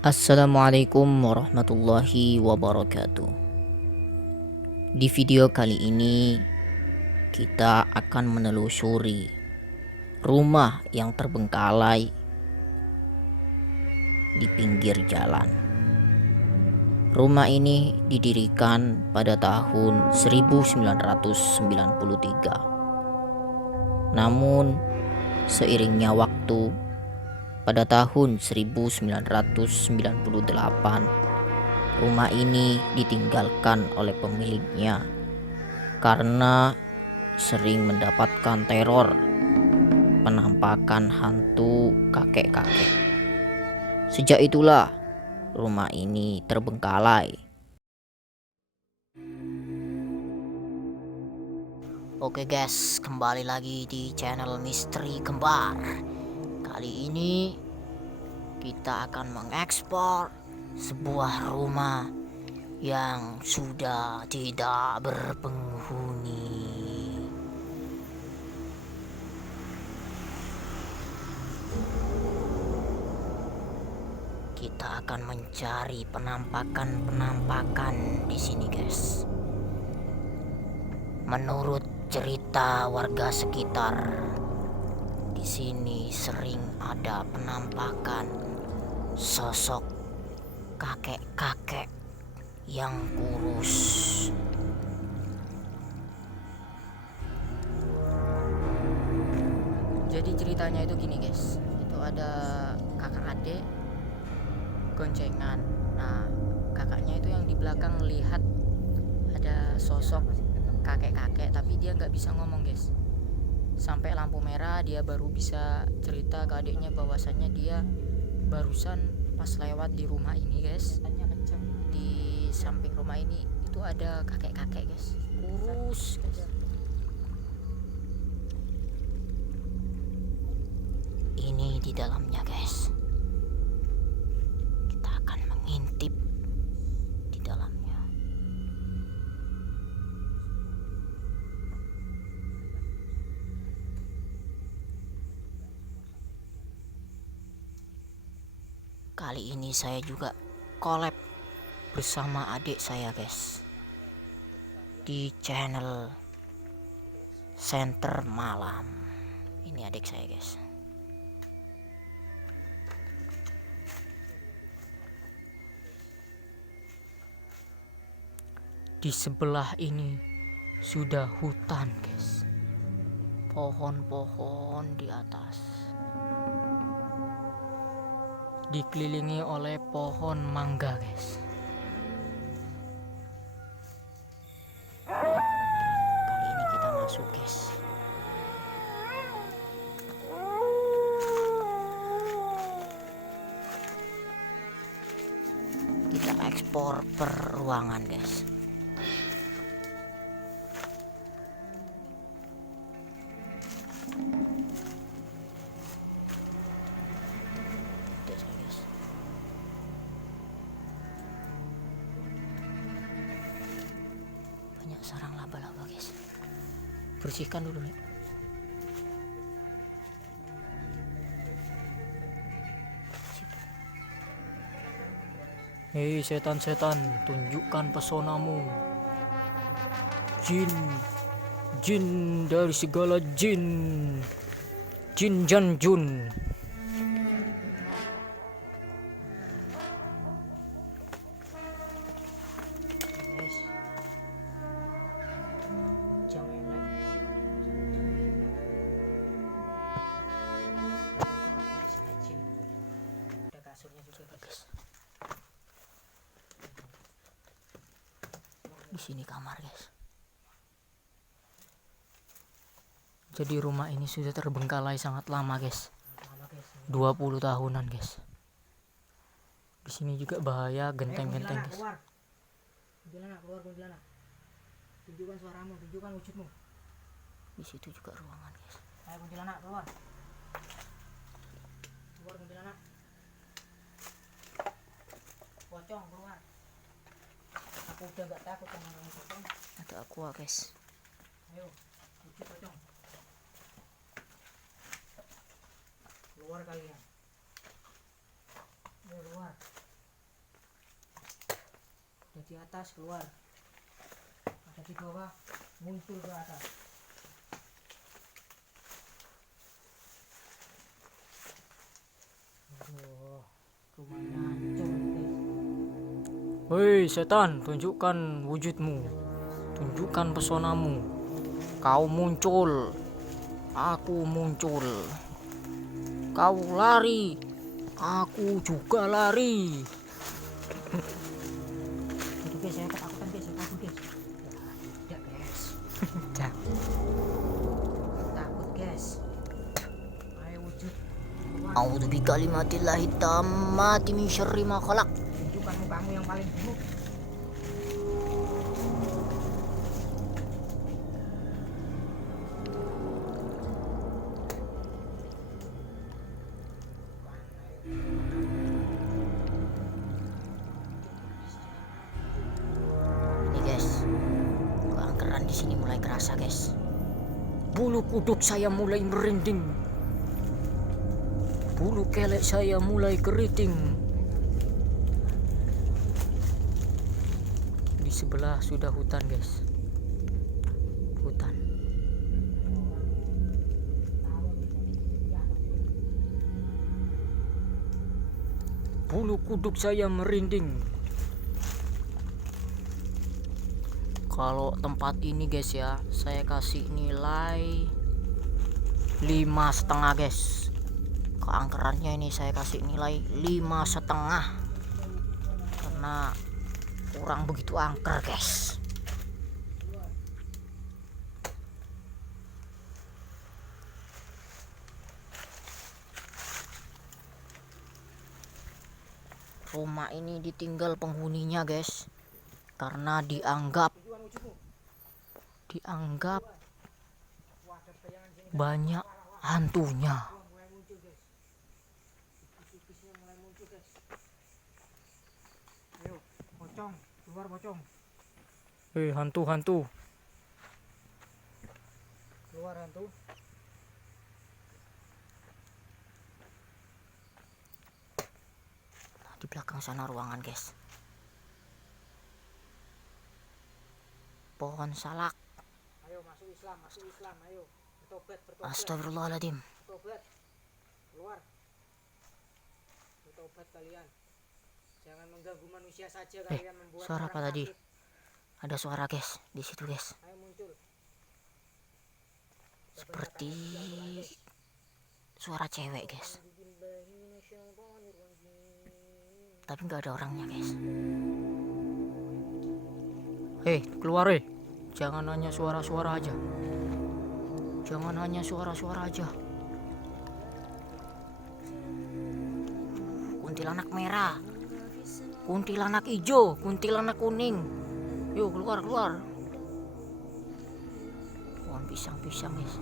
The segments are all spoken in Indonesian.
Assalamualaikum warahmatullahi wabarakatuh. Di video kali ini kita akan menelusuri rumah yang terbengkalai di pinggir jalan. Rumah ini didirikan pada tahun 1993. Namun seiringnya waktu, pada tahun 1998 rumah ini ditinggalkan oleh pemiliknya karena sering mendapatkan teror penampakan hantu kakek-kakek. Sejak itulah rumah ini terbengkalai. Oke guys, kembali lagi di channel Misteri Kembar. Kali ini kita akan mengekspor sebuah rumah yang sudah tidak berpenghuni. Kita akan mencari penampakan di sini, guys. Menurut cerita warga sekitar, di sini sering ada penampakan sosok kakek-kakek yang kurus. Jadi ceritanya itu gini, guys. Itu ada kakak adik goncengan. Nah, kakaknya itu yang di belakang lihat ada sosok kakek-kakek, tapi dia nggak bisa ngomong, guys. Sampai lampu merah dia baru bisa cerita ke adiknya bahwasannya dia barusan pas lewat di rumah ini, guys. Di samping rumah ini itu ada kakek-kakek, guys. Kurus, guys. Ini di dalamnya, guys. Kita akan mengintip di dalamnya. Kali ini saya juga collab bersama adik saya, guys, di channel Center Malam. Ini adik saya, guys. Di sebelah ini sudah hutan, guys. Pohon-pohon di atas, dikelilingi oleh pohon mangga, guys. Kali ini kita masuk, guys. Kita ekspor per ruangan, guys. Banyak sarang laba-laba, guys. Bersihkan dulu, nih. Hei setan-setan, tunjukkan pesonamu. Jin, jin dari segala jin, Jin Jan Jun. Di sini kamar, guys. Jadi rumah ini sudah terbengkalai sangat lama, guys. 20 tahunan, guys. Di sini juga bahaya genteng-genteng, guys. Keluar kuntilanak. Tunjukkan suaramu, tunjukkan wujudmu. Di situ juga ruangan, guys. Ayo kuntilanak, keluar. Keluar kuntilanak. Pocong, keluar. Aku udah gak takut sama kamu, pocong. Ada aqua, guys. Ayo, wujud pocong. Keluar kalian. Ayo keluar. di atas keluar, ada di bawah muncul ke atas. Aduh, rumahnya hancur guys. Hei setan, tunjukkan wujudmu, tunjukkan pesonamu. Kau muncul, aku muncul. Kau lari, aku juga lari. Jadi guys, saya ketakutan guys, saya takut guys. Ya, tidak guys, takut guys. Ayo wujud. A'udzu bikalimatillahi tammati min syarri ma khalaq. Tunjukkan mukamu yang paling buruk. Ini guys, keangkeran di sini mulai kerasa guys. Bulu kuduk saya mulai merinding. Bulu kelek saya mulai keriting. Di sebelah sudah hutan guys. Hutan. Bulu kuduk saya merinding. Kalau tempat ini guys ya, saya kasih nilai 5,5 guys. Keangkerannya ini saya kasih nilai 5,5 karena kurang begitu angker guys. Rumah ini ditinggal penghuninya guys karena dianggap banyak hantunya. Ayo, pocong, keluar pocong. Hantu. Keluar hantu. Di belakang sana ruangan guys. Pohon salak. Ayo masuk Islam, ayo. Bertobat. Astagfirullahaladzim. Bertobat. Keluar. Bertobat kalian. Jangan mengganggu manusia saja, kalian membuat Suara orang apa tadi? sakit. Ada suara guys di situ guys. Ayo muncul. Seperti suara cewek guys. Tapi nggak ada orangnya guys. Keluar Jangan hanya suara-suara aja. Kuntilanak merah, kuntilanak hijau, kuntilanak kuning. Yuk keluar. Pohon pisang guys.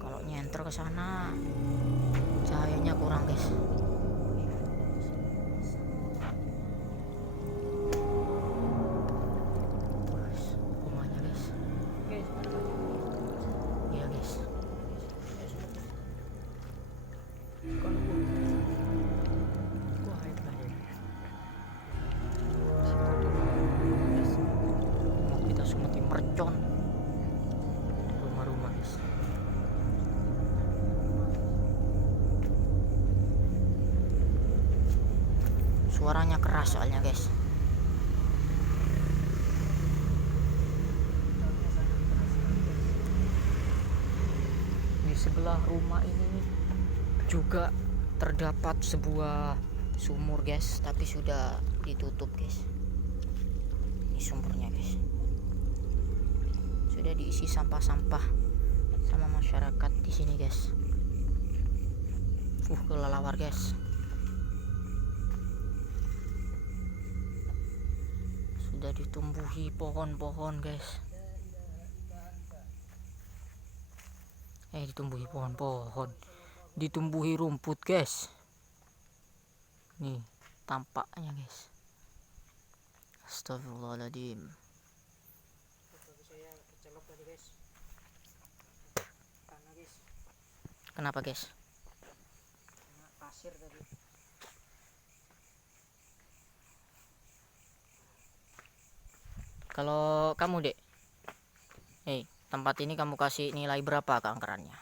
Kalau nyenter ke sana cahayanya kurang guys. Rumahnya guys. Iya guys. Mau kita sumati mercon rumah-rumah guys. Suaranya keras soalnya guys. Di sebelah rumah ini juga terdapat sebuah sumur guys, tapi sudah ditutup guys. Ini sumurnya guys. Sudah diisi sampah-sampah sama masyarakat di sini guys. Kelelawar guys. Sudah ditumbuhi pohon-pohon guys. Ditumbuhi pohon-pohon. Ditumbuhi rumput guys. Nih tampaknya guys. Astagfirullahaladzim. Saya kecelok tadi guys. Tanah guys. Kenapa guys? Kena pasir tadi. Kalau kamu, Dek, tempat ini kamu kasih nilai berapa keangkerannya?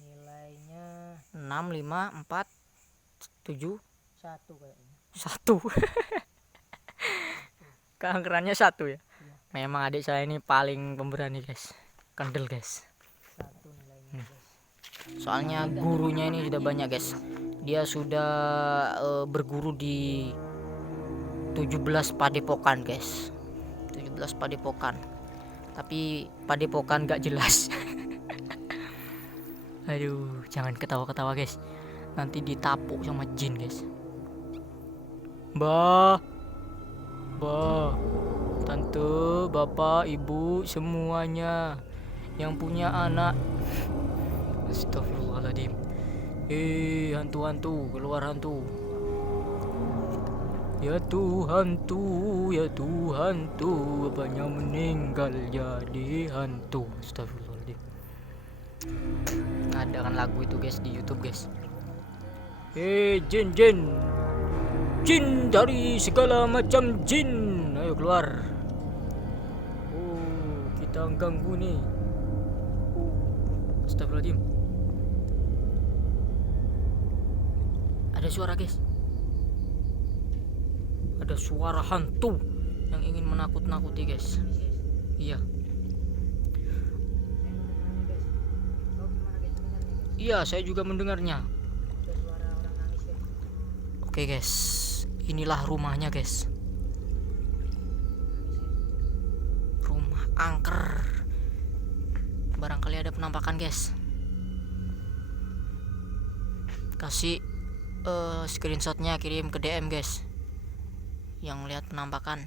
Nilainya 6, 5, 4, 7, 1 kayaknya. 1. Keangkerannya 1 ya. Iya. Memang adik saya ini paling pemberani, guys. Kendel, guys. 1 nilainya, guys. Soalnya gurunya ini sudah banyak, guys. Dia sudah berguru di 17 padepokan, guys. 17 padepokan. Tapi padepokan gak jelas. Aduh, jangan ketawa-ketawa, guys. Nanti ditapuk sama jin, guys. Mbah, tante, bapak, ibu, semuanya yang punya anak. Astagfirullahaladzim. Hantu-hantu, keluar hantu. Ya Tuhan tuh, bapaknya meninggal jadi hantu. Astagfirullahaladzim. Ada kan lagu itu, guys, di YouTube, guys. Jin dari segala macam jin, ayo keluar. Kita ganggu nih. Astagfirullahaladzim. Ada suara, guys. Ada suara hantu yang ingin menakut-nakuti, guys. Iya. Iya, saya juga mendengarnya. Ada suara orang nangis, guys. Oke, guys. Inilah rumahnya, guys. Rumah angker. Barangkali ada penampakan, guys. Kasih screenshotnya, kirim ke DM, guys. Yang lihat penampakan.